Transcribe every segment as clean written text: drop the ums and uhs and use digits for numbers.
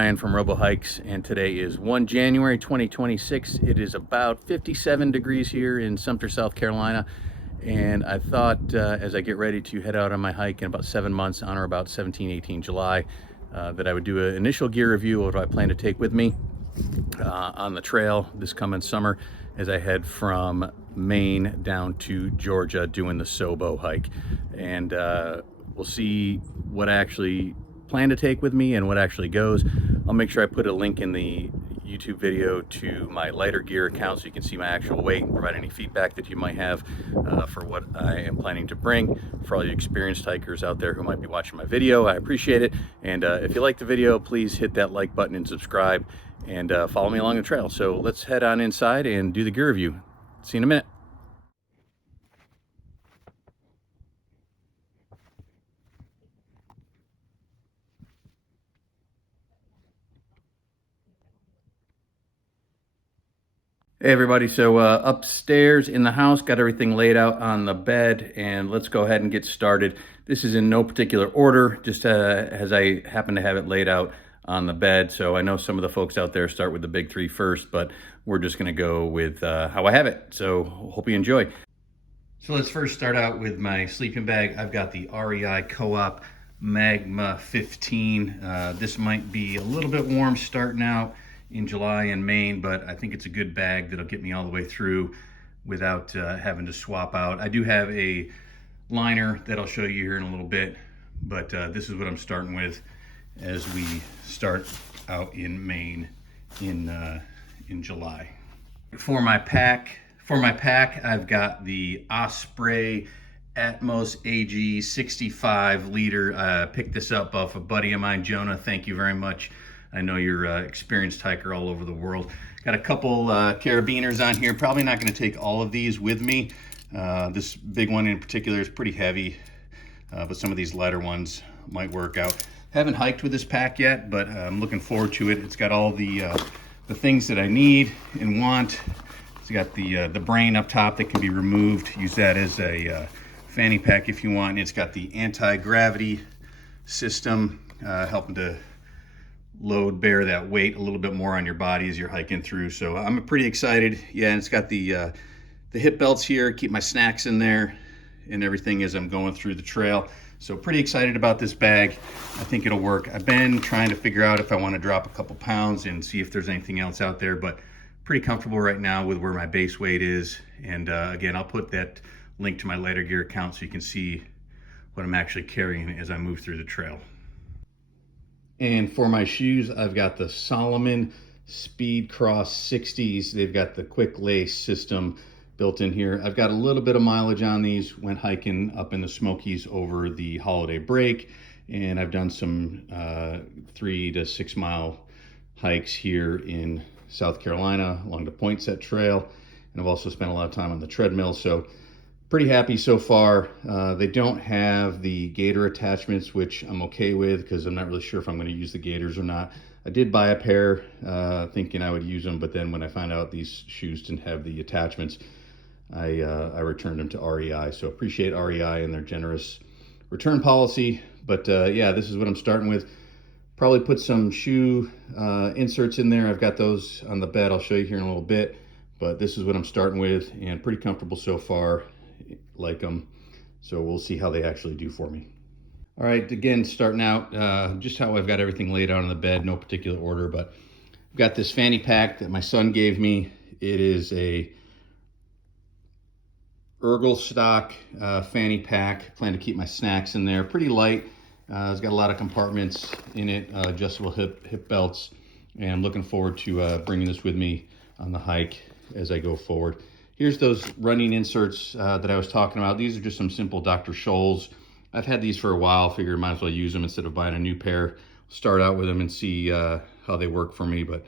Brian from Robo Hikes, and today is 1 January 2026. It is about 57 degrees here in Sumter, South Carolina, and I thought as I get ready to head out on my hike in about 7 months, on or about 17-18 July, that I would do an initial gear review of what I plan to take with me on the trail this coming summer as I head from Maine down to Georgia doing the SOBO hike. And we'll see what I actually plan to take with me and what actually goes. I'll make sure I put a link in the YouTube video to my lighter gear account so you can see my actual weight and provide any feedback that you might have for what I am planning to bring. For all you experienced hikers out there who might be watching my video, I appreciate it. And if you like the video, please hit that like button and subscribe, and follow me along the trail. So let's head on inside and do the gear review. See you in a minute. Hey everybody, so upstairs in the house, got everything laid out on the bed, and let's go ahead and get started. This is in no particular order, just as I happen to have it laid out on the bed. So I know some of the folks out there start with the big three first, but we're just gonna go with how I have it. So hope you enjoy. So let's first start out with my sleeping bag. I've got the REI Co-op Magma 15. This might be a little bit warm starting out in July in Maine, but I think it's a good bag that'll get me all the way through without having to swap out. I do have a liner that I'll show you here in a little bit, but this is what I'm starting with as we start out in Maine in July. For my pack, I've got the Osprey Atmos AG 65 liter. Picked this up off a buddy of mine, Jonah. Thank you very much. I know you're an experienced hiker all over the world. Got a couple carabiners on here. Probably not going to take all of these with me. This big one in particular is pretty heavy, but some of these lighter ones might work out. Haven't hiked with this pack yet, but I'm looking forward to it. It's got all the things that I need and want. It's got the brain up top that can be removed. Use that as a fanny pack if you want. It's got the anti-gravity system, helping to load bear that weight a little bit more on your body as you're hiking through. So I'm pretty excited. Yeah, and it's got the hip belts here, keep my snacks in there and everything as I'm going through the trail. So pretty excited about this bag. I think it'll work. I've been trying to figure out if I want to drop a couple pounds and see if there's anything else out there, but pretty comfortable right now with where my base weight is. And again, I'll put that link to my lighter gear account so you can see what I'm actually carrying as I move through the trail. And for my shoes, I've got the Salomon Speed Cross 60s. They've got the quick lace system built in here. I've got a little bit of mileage on these. Went hiking up in the Smokies over the holiday break, and I've done some 3 to 6 mile hikes here in South Carolina along the Poinsett Trail, and I've also spent a lot of time on the treadmill. So pretty happy so far. They don't have the gaiter attachments, which I'm okay with because I'm not really sure if I'm going to use the gaiters or not. I did buy a pair thinking I would use them, but then when I found out these shoes didn't have the attachments, I returned them to REI. So appreciate REI and their generous return policy. But yeah, this is what I'm starting with. Probably put some shoe inserts in there. I've got those on the bed. I'll show you here in a little bit. But this is what I'm starting with, and pretty comfortable so far. Like them, so we'll see how they actually do for me. All right, again, starting out just how I've got everything laid out on the bed, no particular order, but I've got this fanny pack that my son gave me. It is a Ergel stock fanny pack. Plan to keep my snacks in there. Pretty light. It's got a lot of compartments in it, adjustable hip belts, and I'm looking forward to bringing this with me on the hike as I go forward. Here's those running inserts that I was talking about. These are just some simple Dr. Scholl's. I've had these for a while. Figured I might as well use them instead of buying a new pair. Start out with them and see how they work for me. But,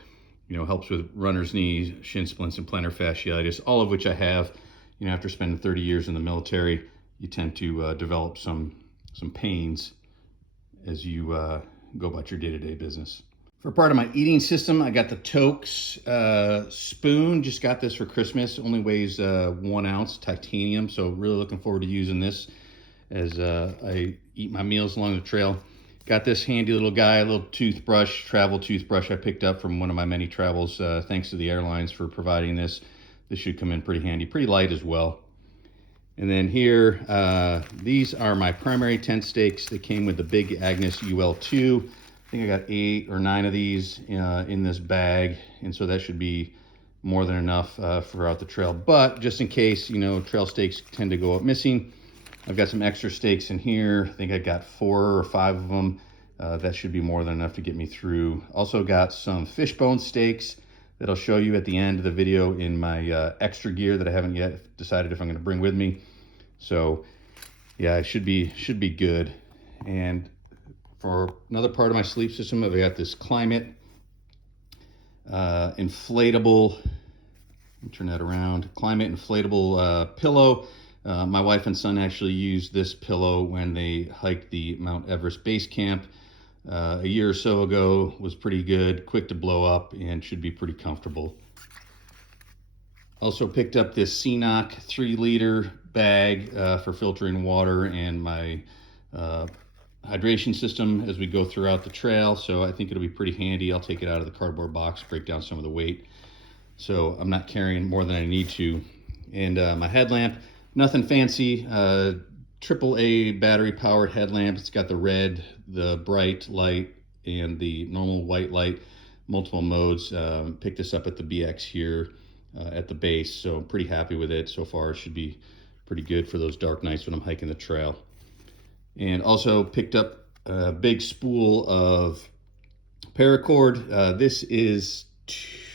you know, helps with runner's knees, shin splints, and plantar fasciitis, all of which I have. You know, after spending 30 years in the military, you tend to develop some pains as you go about your day-to-day business. For part of my eating system, I got the Tokes spoon. Just got this for Christmas. Only weighs 1 ounce, titanium. So really looking forward to using this as I eat my meals along the trail. Got this handy little guy, a little toothbrush, travel toothbrush I picked up from one of my many travels. Thanks to the airlines for providing this. This should come in pretty handy, pretty light as well. And then here, these are my primary tent stakes. They came with the Big Agnes UL2. I think I got 8 or 9 of these in this bag, and so that should be more than enough throughout the trail. But just in case, you know, trail stakes tend to go up missing, I've got some extra stakes in here. I think I got 4 or 5 of them. That should be more than enough to get me through. Also got some fishbone stakes that I'll show you at the end of the video in my extra gear that I haven't yet decided if I'm going to bring with me. So yeah, it should be good. And for another part of my sleep system, I've got this Climate inflatable, let me turn that around, Climate inflatable pillow. My wife and son actually used this pillow when they hiked the Mount Everest base camp a year or so ago. Was pretty good, quick to blow up, and should be pretty comfortable. Also picked up this CNOC 3-liter bag for filtering water and my hydration system as we go throughout the trail. So I think it'll be pretty handy. I'll take it out of the cardboard box, break down some of the weight. So I'm not carrying more than I need to. And my headlamp, nothing fancy, AAA battery powered headlamp. It's got the red, the bright light, and the normal white light, multiple modes. Picked this up at the BX here at the base, so I'm pretty happy with it so far. It should be pretty good for those dark nights when I'm hiking the trail. And also picked up a big spool of paracord. This is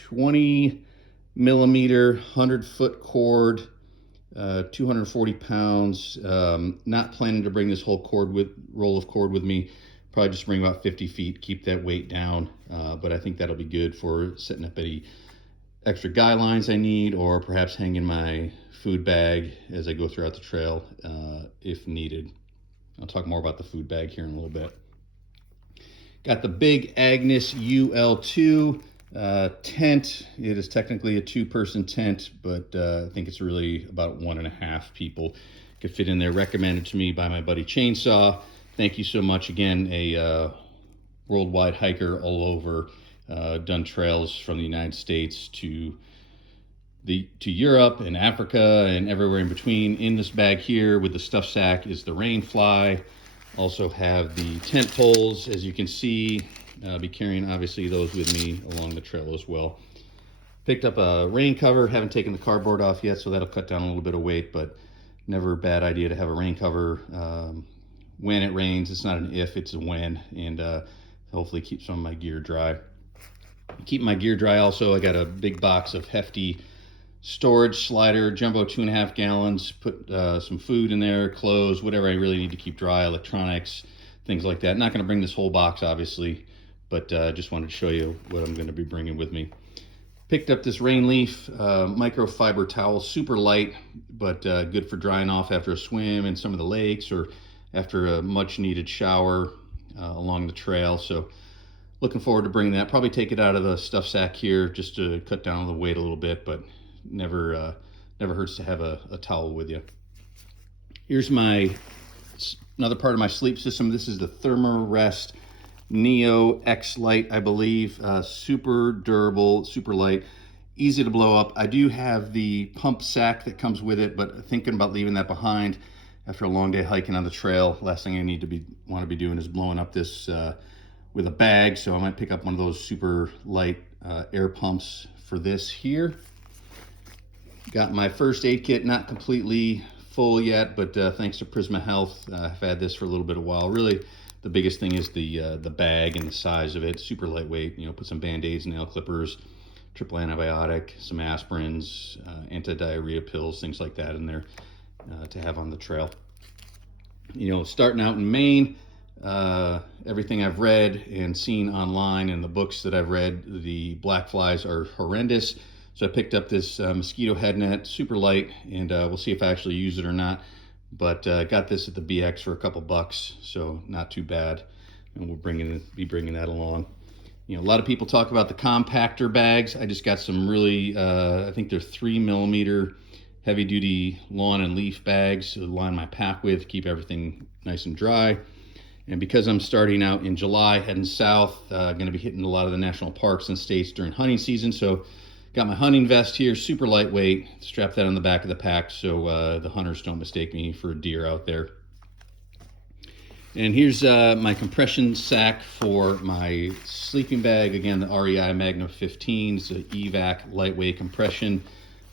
20 millimeter, 100-foot cord, 240 pounds. Not planning to bring this whole roll of cord with me. Probably just bring about 50 feet, keep that weight down. But I think that'll be good for setting up any extra guy lines I need, or perhaps hanging my food bag as I go throughout the trail if needed. I'll talk more about the food bag here in a little bit. Got the Big Agnes UL2 tent. It is technically a 2-person tent, but I think it's really about 1.5 people could fit in there. Recommended to me by my buddy Chainsaw. Thank you so much again. A worldwide hiker all over, done trails from the United States to Europe and Africa and everywhere in between. In this bag here with the stuff sack is the rain fly. Also have the tent poles, as you can see. Be carrying obviously those with me along the trail as well. Picked up a rain cover. Haven't taken the cardboard off yet, so that'll cut down a little bit of weight, but never a bad idea to have a rain cover when it rains. It's not an if, it's a when, and hopefully keep some of my gear dry. Keep my gear dry also, I got a big box of hefty storage slider, jumbo 2.5 gallons. Put some food in there, clothes, whatever I really need to keep dry, electronics, things like that. Not going to bring this whole box, obviously, but just wanted to show you what I'm going to be bringing with me. Picked up this Rain Leaf microfiber towel, super light, but good for drying off after a swim in some of the lakes or after a much needed shower along the trail. So looking forward to bringing that. Probably take it out of the stuff sack here just to cut down on the weight a little bit, but never hurts to have a towel with you. Here's another part of my sleep system. This is the Thermarest Neo X Lite, I believe. Super durable, super light, easy to blow up. I do have the pump sack that comes with it, but thinking about leaving that behind after a long day hiking on the trail. Last thing I want to be doing is blowing up this with a bag, so I might pick up one of those super light air pumps for this here. Got my first aid kit, not completely full yet, but thanks to Prisma Health, I've had this for a little bit of while. Really, the biggest thing is the bag and the size of it. Super lightweight. You know, put some Band-Aids, nail clippers, triple antibiotic, some aspirins, anti-diarrhea pills, things like that in there to have on the trail. You know, starting out in Maine, everything I've read and seen online and the books that I've read, the black flies are horrendous. So I picked up this mosquito head net, super light, and we'll see if I actually use it or not. But got this at the BX for a couple bucks, so not too bad. And we'll be bringing that along. You know, a lot of people talk about the compactor bags. I just got some really, I think they're 3 millimeter heavy duty lawn and leaf bags to line my pack with, keep everything nice and dry. And because I'm starting out in July, heading south, going to be hitting a lot of the national parks and states during hunting season. So got my hunting vest here, super lightweight. Strap that on the back of the pack so the hunters don't mistake me for a deer out there. And here's my compression sack for my sleeping bag. Again, the REI Magnum 15. It's an evac lightweight compression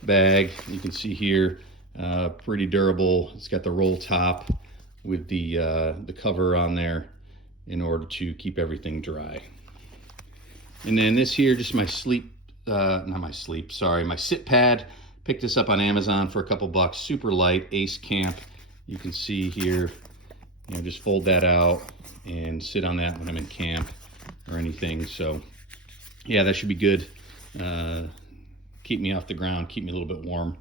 bag. You can see here, pretty durable. It's got the roll top with the cover on there in order to keep everything dry. And then this here, just my my sit pad. Picked this up on Amazon for a couple bucks. Super light, Ace Camp. You can see here, just fold that out and sit on that when I'm in camp or anything. So yeah, that should be good. Keep me off the ground, keep me a little bit warm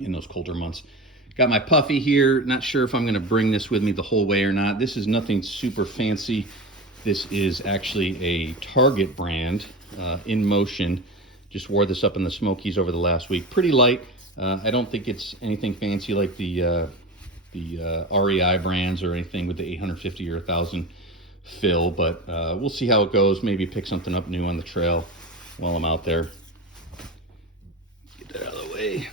in those colder months. Got my puffy here. Not sure if I'm going to bring this with me the whole way or not. This is nothing super fancy. This is actually a Target brand, In Motion. Just wore this up in the Smokies over the last week. Pretty light. I don't think it's anything fancy like the REI brands or anything with the 850 or 1,000 fill, but we'll see how it goes. Maybe pick something up new on the trail while I'm out there. Get that out of the way.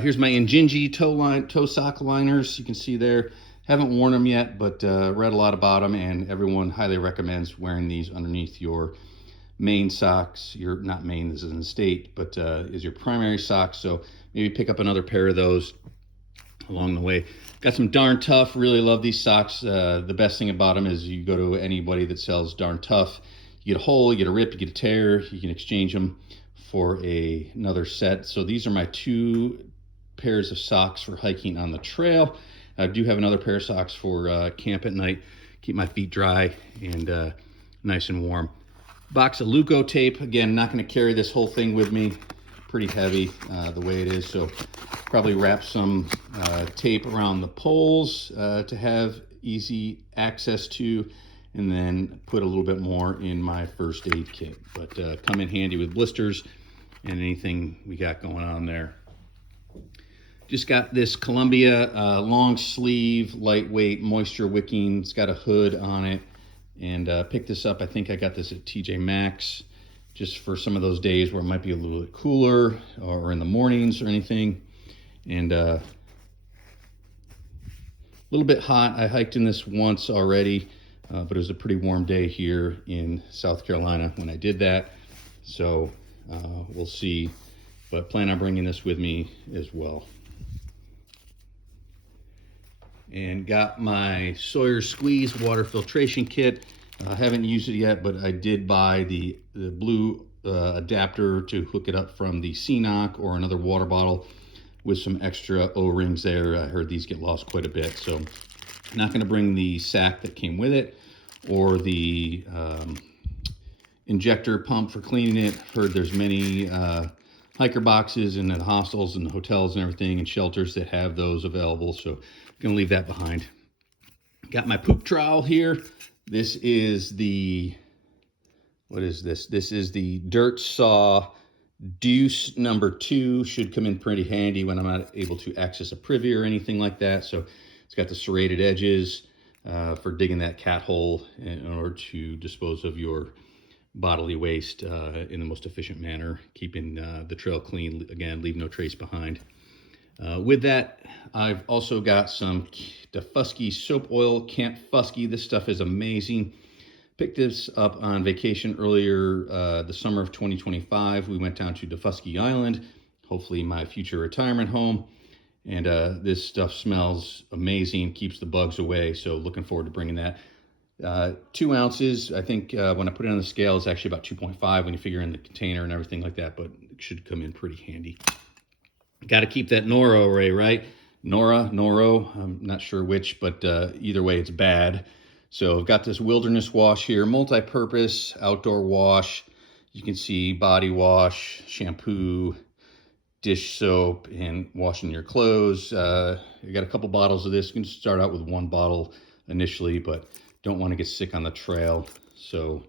Here's my Injinji toe sock liners. You can see there. Haven't worn them yet, but read a lot about them, and everyone highly recommends wearing these underneath your main socks. Not main, this isn't a state, but is your primary socks. So maybe pick up another pair of those along the way. Got some Darn Tough. Really love these socks. The best thing about them is you go to anybody that sells Darn Tough, you get a hole, you get a rip, you get a tear, you can exchange them for another set. So these are my 2 pairs of socks for hiking on the trail. I do have another pair of socks for camp at night. Keep my feet dry and nice and warm. Box of Luco tape. Again, not going to carry this whole thing with me. Pretty heavy the way it is, so probably wrap some tape around the poles to have easy access to, and then put a little bit more in my first aid kit. But come in handy with blisters and anything we got going on there. Just got this Columbia long sleeve, lightweight, moisture wicking. It's got a hood on it, and picked this up. I think I got this at TJ Maxx, just for some of those days where it might be a little bit cooler or in the mornings or anything. And a little bit hot. I hiked in this once already, but it was a pretty warm day here in South Carolina when I did that. So we'll see, but plan on bringing this with me as well. And got my Sawyer Squeeze water filtration kit. I haven't used it yet, but I did buy the blue adapter to hook it up from the CNOC or another water bottle with some extra O-rings there. I heard these get lost quite a bit, so I'm not going to bring the sack that came with it or the injector pump for cleaning it. Heard there's many hiker boxes and the hostels and the hotels and everything and shelters that have those available, so I'm going to leave that behind. Got my poop trowel here. This is the, what is this? This is the Dirt Saw Deuce number 2. Should come in pretty handy when I'm not able to access a privy or anything like that. So it's got the serrated edges for digging that cat hole in order to dispose of your bodily waste in the most efficient manner, keeping the trail clean. Again, leave no trace behind. With that, I've also got some Defusky soap oil, Camp Fusky. This stuff is amazing. Picked this up on vacation earlier the summer of 2025. We went down to Defusky Island, hopefully my future retirement home. And this stuff smells amazing, keeps the bugs away. So looking forward to bringing that. 2 ounces, I think when I put it on the scale, it's actually about 2.5 when you figure in the container and everything like that, but it should come in pretty handy. Got to keep that Noro array, right? Noro, I'm not sure which, but either way, it's bad. So I've got this Wilderness wash here, multi-purpose outdoor wash. You can see body wash, shampoo, dish soap, and washing your clothes. I got a couple bottles of this. You can start out with 1 bottle initially, but don't want to get sick on the trail. So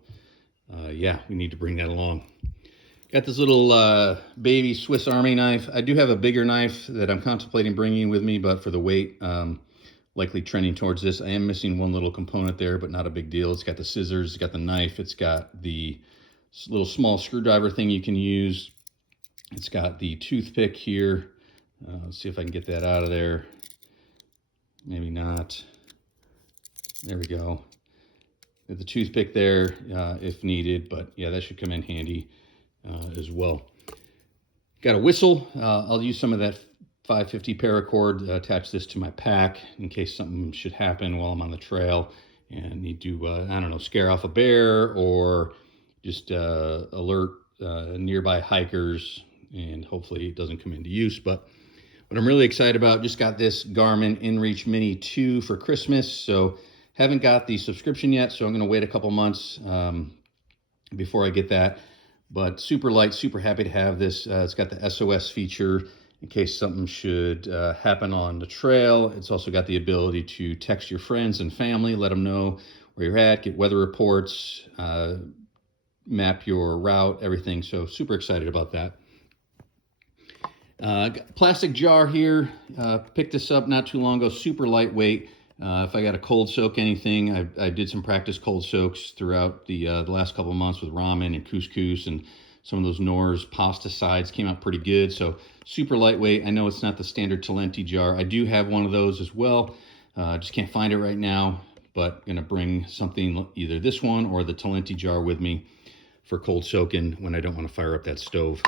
yeah, we need to bring that along. Got this little baby Swiss Army knife. I do have a bigger knife that I'm contemplating bringing with me, but for the weight, likely trending towards this. I am missing one little component there, but not a big deal. It's got the scissors, it's got the knife, it's got the little small screwdriver thing you can use. It's got the toothpick here. Let's see if I can get that out of there. Maybe not. There we go. Got the toothpick there if needed, but yeah, that should come in handy as well. Got a whistle. I'll use some of that 550 paracord, attach this to my pack in case something should happen while I'm on the trail and need to, I don't know, scare off a bear or just alert nearby hikers, and hopefully it doesn't come into use. But what I'm really excited about, just got this Garmin InReach Mini 2 for Christmas. So haven't got the subscription yet, so I'm going to wait a couple months before I get that. But super light, super happy to have this. It's got the SOS feature in case something should happen on the trail. It's also got the ability to text your friends and family, let them know where you're at, get weather reports, map your route, everything. So super excited about that. Got a plastic jar here. Picked this up not too long ago, super lightweight. If I got to cold soak anything, I did some practice cold soaks throughout the last couple of months with ramen and couscous, and some of those Knorr's pasta sides came out pretty good. So super lightweight. I know it's not the standard Talenti jar. I do have one of those as well. Just can't find it right now, but gonna bring something, either this one or the Talenti jar with me for cold soaking when I don't want to fire up that stove.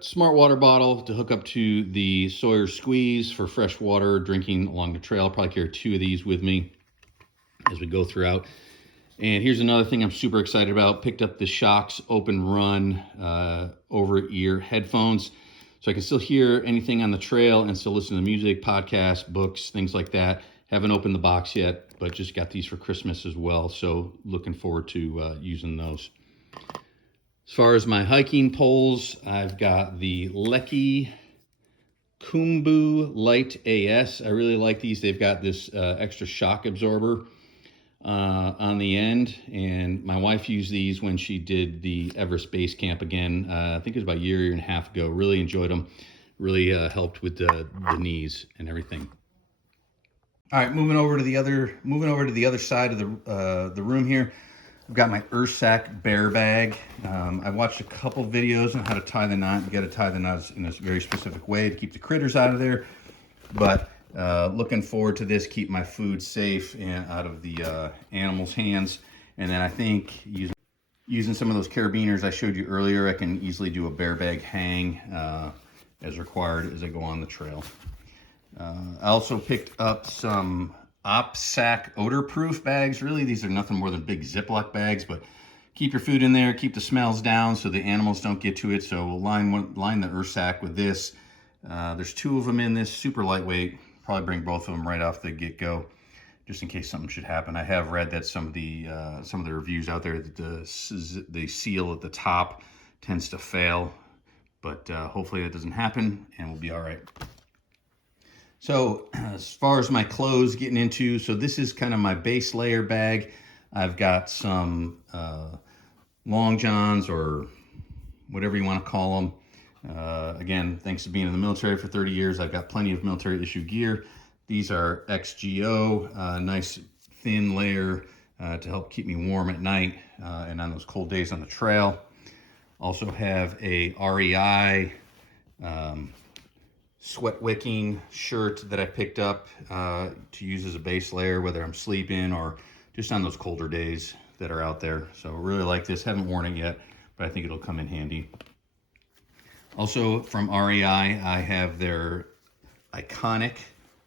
Smart water bottle to hook up to the Sawyer Squeeze for fresh water drinking along the trail. I'll probably carry 2 of these with me as we go throughout. And here's another thing I'm super excited about. Picked up the Shocks Open Run over-ear headphones, so I can still hear anything on the trail and still listen to music, podcasts, books, things like that. Haven't opened the box yet, but just got these for Christmas as well, so looking forward to using those. As far as my hiking poles, I've got the Lecky Kumbu Light AS. I really like these. They've got this extra shock absorber on the end, and my wife used these when she did the Everest Base Camp again. I think it was about a year and a half ago. Really enjoyed them. Really helped with the knees and everything. All right, moving over to the other side of the room here. I've got my Ursack bear bag. I watched a couple videos on how to tie the knot. You got to tie the knots in a very specific way to keep the critters out of there. But looking forward to this, keep my food safe and out of the animals' hands. And then I think using some of those carabiners I showed you earlier, I can easily do a bear bag hang as required as I go on the trail. I also picked up some OpSac odor-proof bags. Really, these are nothing more than big Ziploc bags, but keep your food in there, keep the smells down so the animals don't get to it. So we'll line the Ursack with this. There's 2 of them in this, super lightweight. Probably bring both of them right off the get-go, just in case something should happen. I have read that some of the reviews out there that the seal at the top tends to fail, but hopefully that doesn't happen and we'll be all right. So as far as my clothes getting into, so this is kind of my base layer bag. I've got some long johns or whatever you want to call them. Again, thanks to being in the military for 30 years, I've got plenty of military issue gear. These are XGO, nice thin layer to help keep me warm at night and on those cold days on the trail. Also have a REI sweat wicking shirt that I picked up to use as a base layer, whether I'm sleeping or just on those colder days that are out there. So really like this. Haven't worn it yet, but I think it'll come in handy. Also from REI, I have their iconic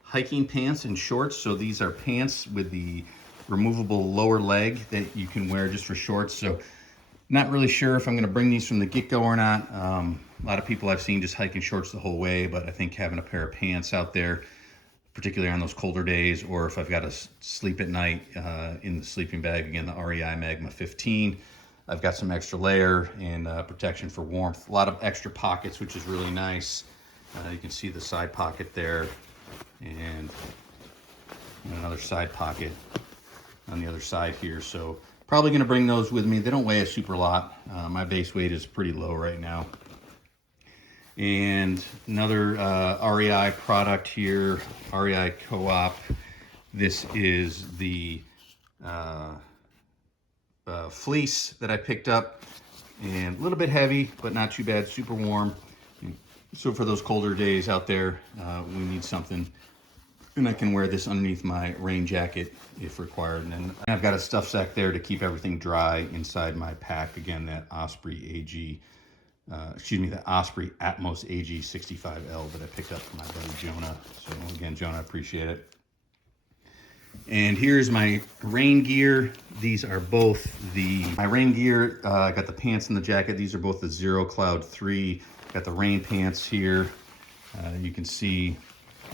hiking pants and shorts. So these are pants with the removable lower leg that you can wear just for shorts. So not really sure if I'm going to bring these from the get-go or not. A lot of people I've seen just hiking shorts the whole way, but I think having a pair of pants out there, particularly on those colder days, or if I've got to sleep at night in the sleeping bag, again, the REI Magma 15, I've got some extra layer and protection for warmth. A lot of extra pockets, which is really nice. You can see the side pocket there, and another side pocket on the other side here. So probably going to bring those with me. They don't weigh a super lot. My base weight is pretty low right now. And another REI product here, REI Co-op. This is the fleece that I picked up, and a little bit heavy, but not too bad, super warm. So for those colder days out there, we need something. And I can wear this underneath my rain jacket if required. And then I've got a stuff sack there to keep everything dry inside my pack. Again, that Osprey that Osprey Atmos AG 65L that I picked up from my buddy Jonah. So again, Jonah, I appreciate it. And here's my rain gear. These are both my rain gear. I got the pants and the jacket. These are both the Zero Cloud 3. Got the rain pants here. You can see.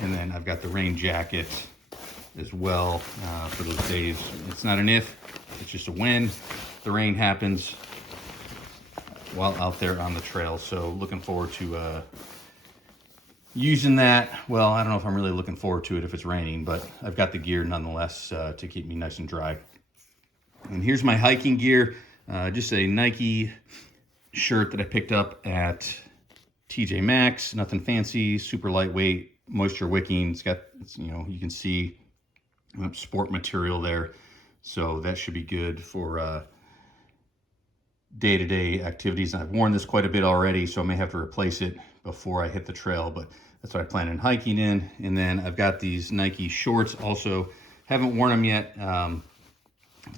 And then I've got the rain jacket as well for those days. It's not an if, it's just a when the rain happens while out there on the trail. So looking forward to using that. Well, I don't know if I'm really looking forward to it if it's raining, but I've got the gear nonetheless to keep me nice and dry. And here's my hiking gear. Just a Nike shirt that I picked up at TJ Maxx. Nothing fancy, super lightweight, moisture wicking. It's got, you can see sport material there. So that should be good for day-to-day activities. I've worn this quite a bit already, so I may have to replace it before I hit the trail, but that's what I plan on hiking in. And then I've got these Nike shorts also. Haven't worn them yet.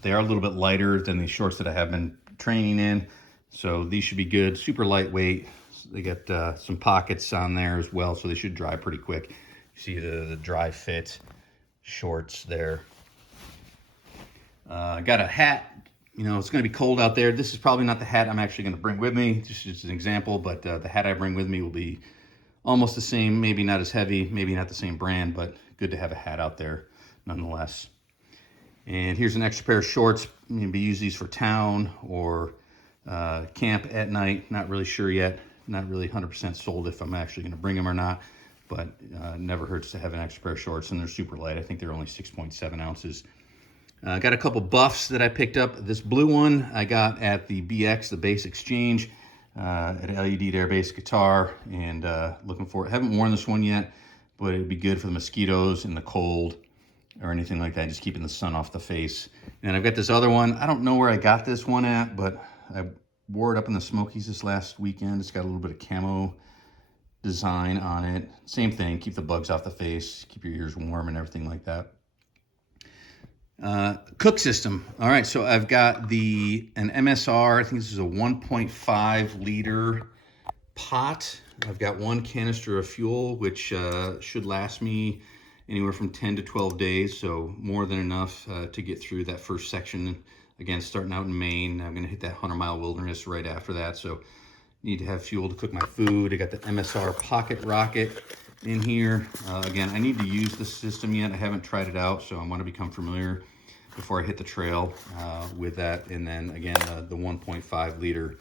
They are a little bit lighter than the shorts that I have been training in. So these should be good, super lightweight. They got some pockets on there as well, so they should dry pretty quick. You see the dry fit shorts there. I got a hat. It's going to be cold out there. This is probably not the hat I'm actually going to bring with me. Just an example, but the hat I bring with me will be almost the same, maybe not as heavy, maybe not the same brand, but good to have a hat out there nonetheless. And here's an extra pair of shorts. Maybe use these for town or camp at night. Not really sure yet. Not really 100% sold if I'm actually going to bring them or not, but never hurts to have an extra pair of shorts, and they're super light. I think they're only 6.7 ounces. Got a couple buffs that I picked up. This blue one I got at the BX, the Base Exchange, at LED Air Base Guitar, and looking for it. Haven't worn this one yet, but it'd be good for the mosquitoes and the cold or anything like that, just keeping the sun off the face. And I've got this other one. I don't know where I got this one at, but I wore it up in the Smokies this last weekend. It's got a little bit of camo design on it. Same thing, keep the bugs off the face, keep your ears warm and everything like that. Cook system. All right, so I've got an MSR. I think this is a 1.5 liter pot. I've got one canister of fuel, which should last me anywhere from 10 to 12 days, so more than enough to get through that first section. Again, starting out in Maine, I'm going to hit that 100-mile wilderness right after that, so need to have fuel to cook my food. I got the MSR Pocket Rocket in here. Again, I need to use the system yet. I haven't tried it out, so I want to become familiar before I hit the trail with that. And then again, the 1.5 liter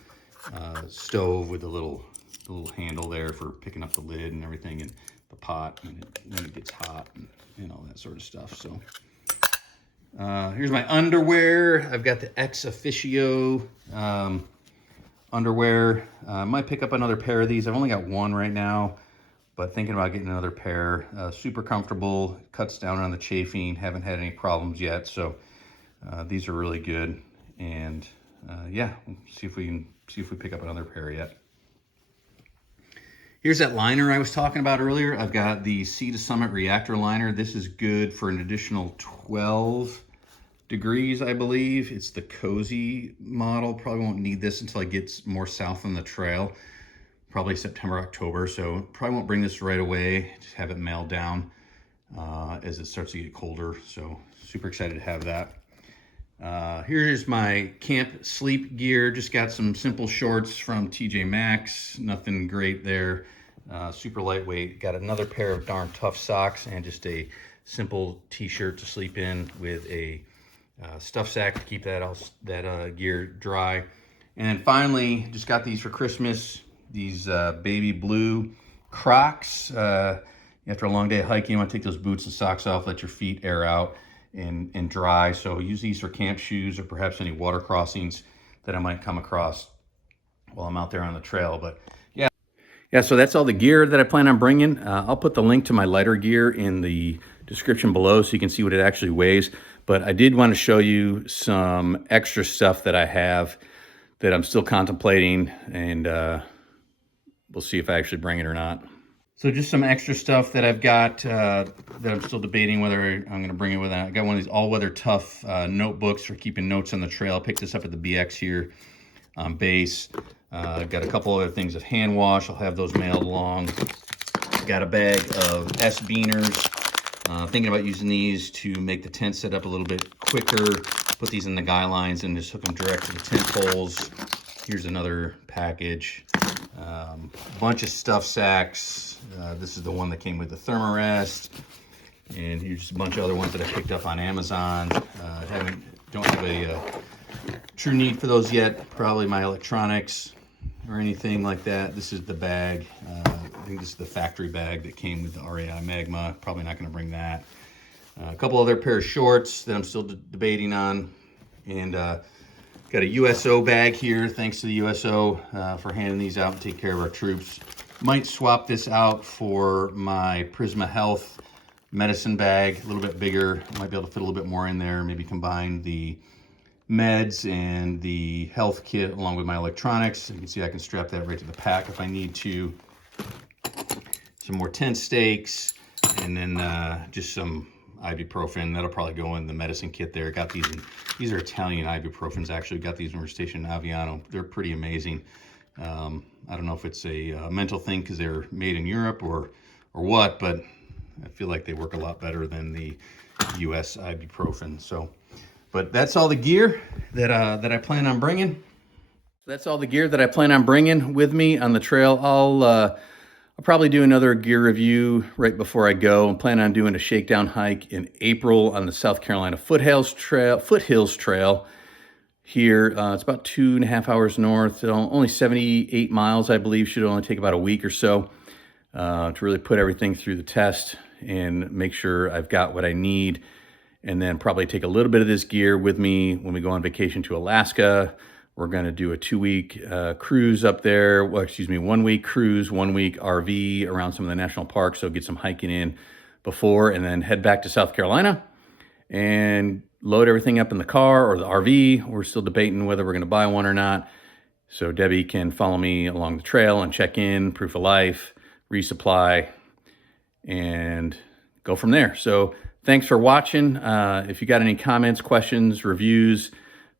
stove with the little handle there for picking up the lid and everything, and the pot when it gets hot and all that sort of stuff. So. Here's my underwear. I've got the Ex Officio underwear. I might pick up another pair of these. I've only got one right now, but thinking about getting another pair. Super comfortable, cuts down on the chafing. Haven't had any problems yet, so these are really good. And yeah, we'll see if we pick up another pair yet. Here's that liner I was talking about earlier. I've got the Sea to Summit Reactor liner. This is good for an additional 12 degrees, I believe. It's the Cozy model. Probably won't need this until I get more south on the trail. Probably September, October. So probably won't bring this right away. Just have it mailed down as it starts to get colder. So super excited to have that. Here's my camp sleep gear. Just got some simple shorts from TJ Maxx. Nothing great there. Super lightweight. Got another pair of darn tough socks and just a simple t-shirt to sleep in with a stuff sack to keep that gear dry. And then finally, just got these for Christmas. These baby blue Crocs. After a long day of hiking, you want to take those boots and socks off, let your feet air out and dry. So use these for camp shoes or perhaps any water crossings that I might come across while I'm out there on the trail. But yeah, so that's all the gear that I plan on bringing. I'll put the link to my lighter gear in the description below so you can see what it actually weighs. But I did want to show you some extra stuff that I have that I'm still contemplating, and we'll see if I actually bring it or not. So just some extra stuff that I've got that I'm still debating whether I'm going to bring it with. I got one of these all-weather tough notebooks for keeping notes on the trail. I picked this up at the BX here on base. I've got a couple other things of hand wash. I'll have those mailed along. Got a bag of S-Beaners. Thinking about using these to make the tent set up a little bit quicker. Put these in the guy lines and just hook them direct to the tent poles. Here's another package. Bunch of stuff sacks. This is the one that came with the Thermarest. And here's just a bunch of other ones that I picked up on Amazon. Don't have a true need for those yet. Probably my electronics or anything like that. This is the bag. I think this is the factory bag that came with the REI Magma. Probably not going to bring that. A couple other pair of shorts that I'm still debating on. And got a USO bag here. Thanks to the USO for handing these out and take care of our troops. Might swap this out for my Prisma Health medicine bag. A little bit bigger. Might be able to fit a little bit more in there. Maybe combine the meds and the health kit along with my electronics. You can see I can strap that right to the pack if I need to. Some more tent stakes, and then just some ibuprofen. That'll probably go in the medicine kit there. Got these are Italian ibuprofens actually. Got these when we were stationed in Aviano. They're pretty amazing. I don't know if it's a mental thing because they're made in Europe or what, but I feel like they work a lot better than the US ibuprofen. So, but that's all the gear that I plan on bringing. That's all the gear that I plan on bringing with me on the trail. I'll probably do another gear review right before I go. I'm planning on doing a shakedown hike in April on the South Carolina Foothills Trail here. It's about 2.5 hours north, only 78 miles, I believe. Should only take about a week or so to really put everything through the test and make sure I've got what I need. And then probably take a little bit of this gear with me when we go on vacation to Alaska. We're going to do a 2-week cruise up there. Well, excuse me, 1-week cruise, 1-week RV around some of the national parks. So get some hiking in before, and then head back to South Carolina and load everything up in the car or the RV. We're still debating whether we're going to buy one or not. So Debbie can follow me along the trail and check in, proof of life, resupply, and go from there. So thanks for watching. If you got any comments, questions, reviews,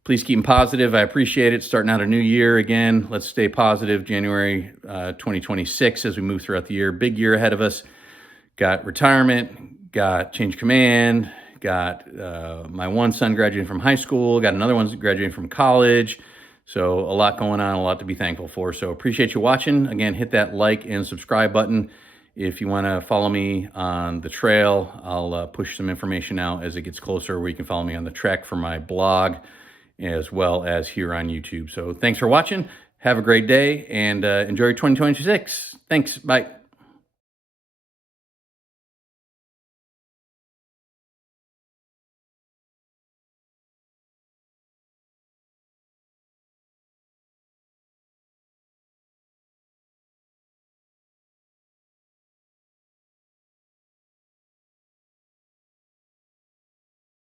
please keep them positive. I appreciate it. Starting out a new year again. Let's stay positive. January 2026 as we move throughout the year. Big year ahead of us. Got retirement, got change of command, got my one son graduating from high school, got another one graduating from college. So a lot going on, a lot to be thankful for. So appreciate you watching. Again, hit that like and subscribe button. If you want to follow me on the trail, I'll push some information out as it gets closer where you can follow me on the trek for my blog, as well as here on YouTube. So thanks for watching. Have a great day and enjoy 2026. Thanks. Bye.